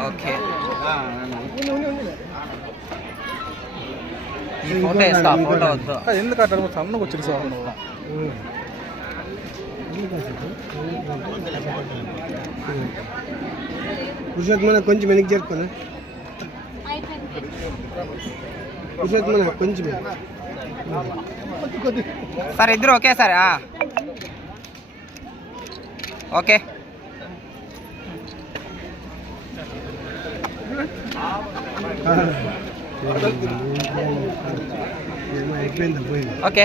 Okay. ఈ photo photo వద్దు. ఎందుకు అట్లా సన్నగా వచ్చింది సార్ నువ్వు పురుషోత్ మన కొంచెం వెనక్కి మన కొంచెం. సార్ ఇద్దరు okay sir okay okay. Okay.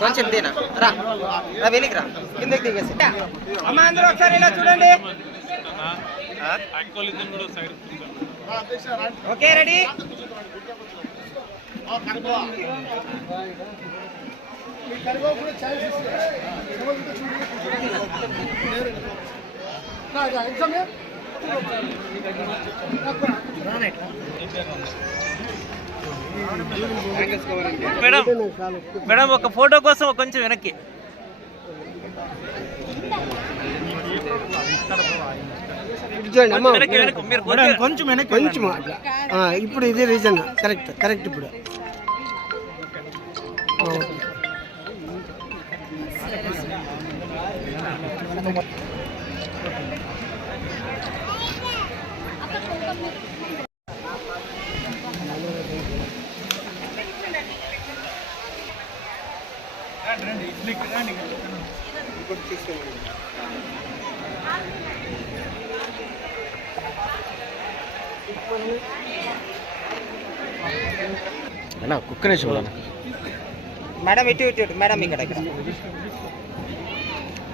కొంచెం తినా రా రా వెలికి రా కిందకి దిగేసి అమ్మ అందరూ ఒకసారి ఇలా చూడండి. ఓకే రెడీ మేడం మేడం ఒక ఫోటో కోసం కొంచెం వెనక్కి. చూడండి అమ్మ. వెనక్కి వెనక్కి మీరు కొంచెం- కొంచెం వెనక్కి కొంచెం అట్లా. ఆ, ఇప్పుడు ఇదే రీజన్ కరెక్ట్ కరెక్ట్ ఇప్పుడు. ಅಣ್ಣ ಕುಕ್ಕನೇ ಶುಭ ಮೇಡಮ್ ಇಟ್ಟು ಇಟ್ಟು ಇಟ್ಟು ಮೇಡಮ್ ಈ ಕಡೆ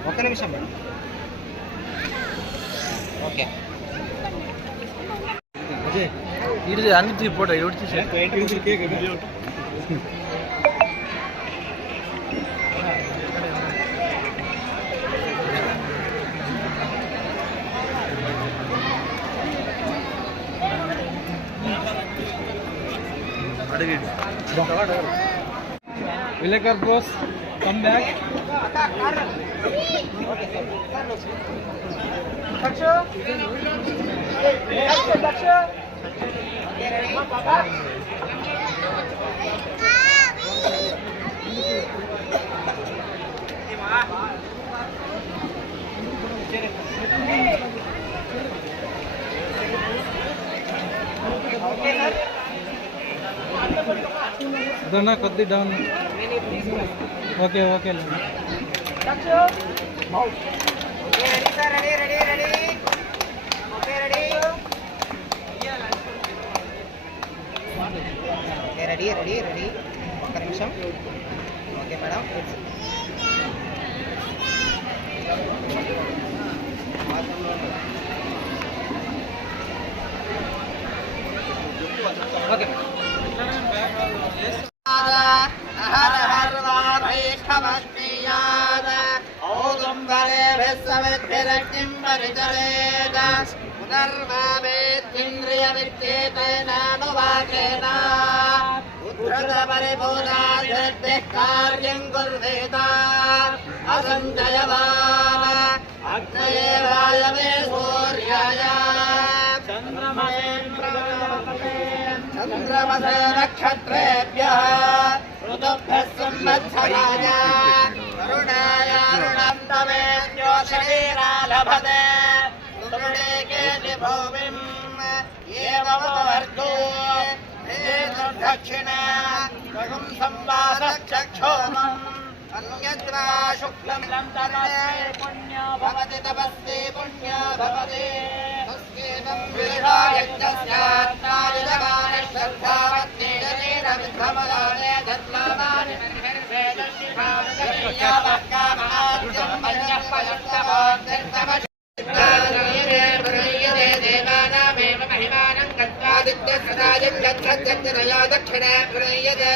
ಒಕ್ಕ ನಿಮಿಷ ಮೇಡಮ್ ಓಕೆ ಹಿಡಿದು ಅಂಗಡಿ போட்ட எடுத்து sir Willekar Bros, come back. Daksha. Daksha, Daksha. Okay, sir. Okay okay ready sir ready ready ready okay ready okay ready ready ready ఒక్క నిమిషం ఓకే మేడం ఓకే కార్యం కుర్వేత అసంజయవాన అగ్నయే వాయవే సూర్యాయ చంద్రమసే నక్షత్రేభ్య ఋతుభ్య సంవత్సరాయ కరుణాయ రుణంతమేద్యోషీరా లభతే సుమృడేకే భూమిం ఏమవర్గో దక్షిణ రఘుం సంవాసక్షోమం అన్యత్రా శుక్లం తరతే పుణ్య భవతి తపస్వి పుణ్య భవతి తస్య దక్షిణే ప్రణయతే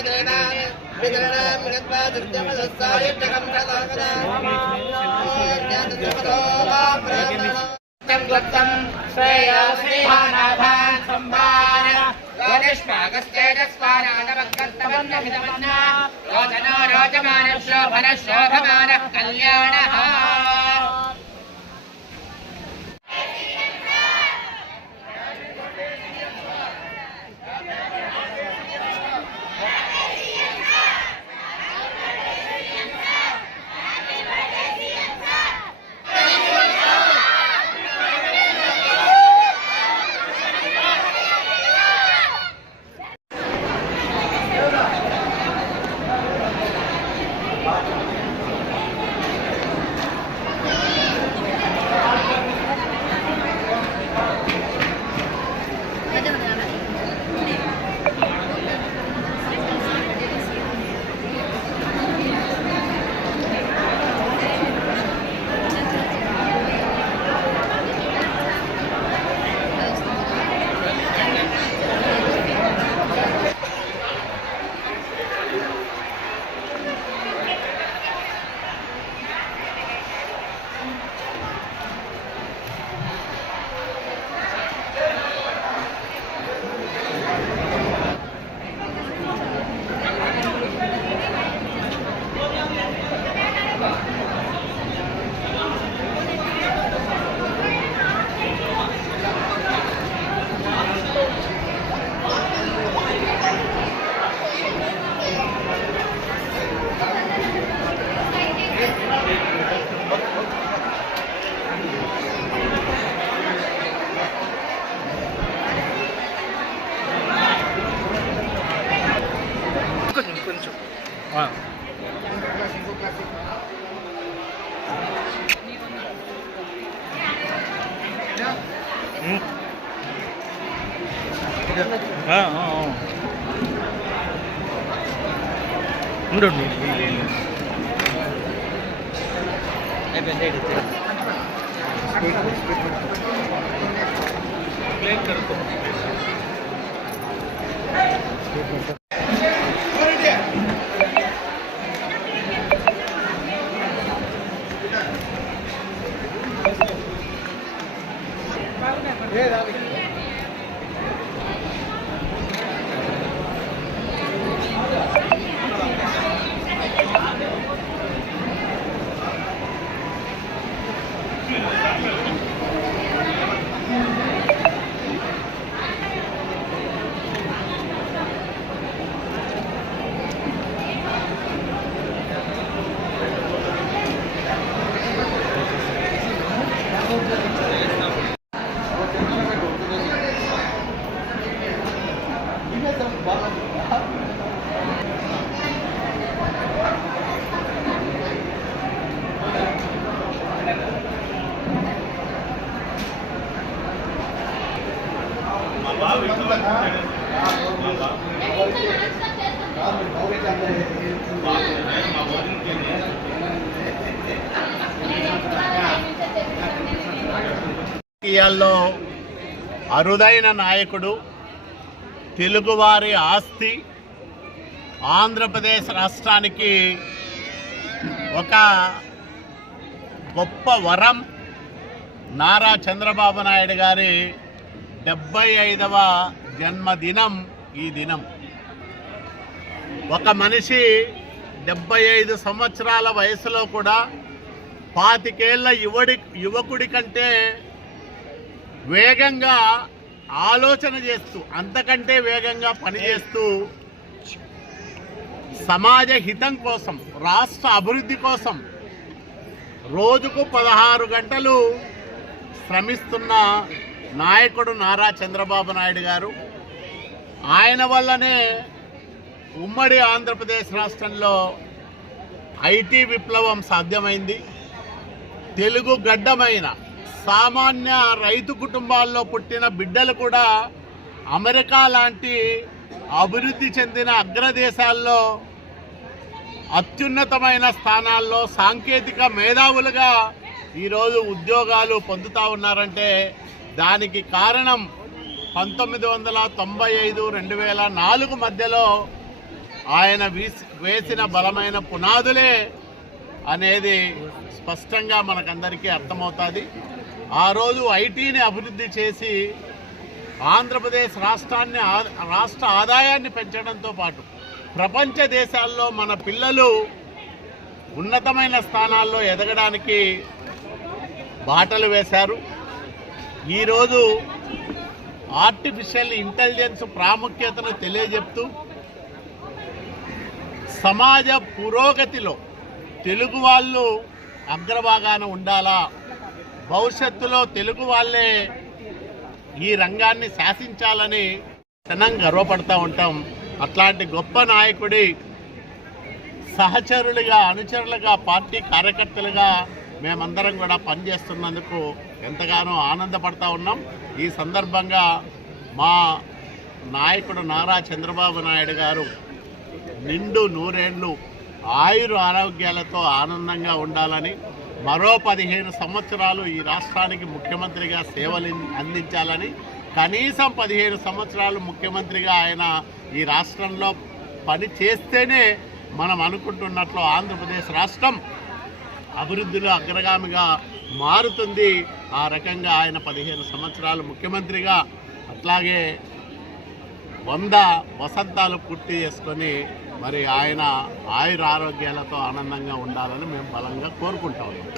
దేవాయ వితరణం గత్వా దుర్గమసస్సాయుద్ధకం సదాగదా శ్రేయాశ్రీహానాథాన్ 아, 어, 어. 물어 Yeah, that was రాజకీయాల్లో అరుదైన నాయకుడు తెలుగువారి ఆస్తి ఆంధ్రప్రదేశ్ రాష్ట్రానికి ఒక గొప్ప వరం. నారా చంద్రబాబు నాయుడు గారి డెబ్బై ఐదవ జన్మదినం ఈ దినం. ఒక మనిషి డెబ్బై ఐదు సంవత్సరాల వయసులో కూడా పాతికేళ్ళ యువడి యువకుడి కంటే వేగంగా ఆలోచన చేస్తూ అంతకంటే వేగంగా పనిచేస్తూ సమాజ హితం కోసం రాష్ట్ర అభివృద్ధి కోసం రోజుకు పదహారు గంటలు శ్రమిస్తున్న నాయకుడు నారా చంద్రబాబు నాయుడు గారు. ఆయన వల్లనే ఉమ్మడి ఆంధ్రప్రదేశ్ రాష్ట్రంలో ఐటీ విప్లవం సాధ్యమైంది. తెలుగు గడ్డమైన సామాన్య రైతు కుటుంబాల్లో పుట్టిన బిడ్డలు కూడా అమెరికా లాంటి అభివృద్ధి చెందిన అగ్రదేశాల్లో అత్యున్నతమైన స్థానాల్లో సాంకేతిక మేధావులుగా ఈరోజు ఉద్యోగాలు పొందుతూ ఉన్నారంటే దానికి కారణం పంతొమ్మిది వందల తొంభై ఐదు రెండు వేల నాలుగు మధ్యలో ఆయన వేసిన బలమైన పునాదులే అనేది స్పష్టంగా మనకందరికీ అర్థమవుతుంది. ఆ రోజు ఐటీని అభివృద్ధి చేసి ఆంధ్రప్రదేశ్ రాష్ట్రాన్ని ఆ- రాష్ట్ర ఆదాయాన్ని పెంచడంతో పాటు ప్రపంచ దేశాల్లో మన పిల్లలు ఉన్నతమైన స్థానాల్లో ఎదగడానికి బాటలు వేశారు. ఈరోజు ఆర్టిఫిషియల్ ఇంటెలిజెన్స్ ప్రాముఖ్యతను తెలియజెప్తూ సమాజ పురోగతిలో తెలుగు వాళ్ళు అగ్రభాగాన ఉండాలా భవిష్యత్తులో తెలుగు వాళ్ళే ఈ రంగాన్ని శాసించాలని క్షణం గర్వపడతా ఉంటాం. అట్లాంటి గొప్ప నాయకుడి సహచరులుగా అనుచరులుగా పార్టీ కార్యకర్తలుగా మేమందరం కూడా పనిచేస్తున్నందుకు ఎంతగానో ఆనందపడతా ఉన్నాం. ఈ సందర్భంగా మా నాయకుడు నారా చంద్రబాబు నాయుడు గారు నిండు నూరేళ్ళు ఆయురు ఆరోగ్యాలతో ఆనందంగా ఉండాలని మరో పదిహేను సంవత్సరాలు ఈ రాష్ట్రానికి ముఖ్యమంత్రిగా సేవలు అందించాలని కనీసం పదిహేను సంవత్సరాలు ముఖ్యమంత్రిగా ఆయన ఈ రాష్ట్రంలో పని చేస్తేనే మనం అనుకుంటున్నట్లు ఆంధ్రప్రదేశ్ రాష్ట్రం అభివృద్ధిలో అగ్రగామిగా మారుతుంది. ఆ రకంగా ఆయన పదిహేను సంవత్సరాలు ముఖ్యమంత్రిగా అట్లాగే వంద వసంతాలు పూర్తి చేసుకొని మరి ఆయన ఆయుర ఆరోగ్యాలతో ఆనందంగా ఉండాలని మేము బలంగా కోరుకుంటా ఉన్నాం.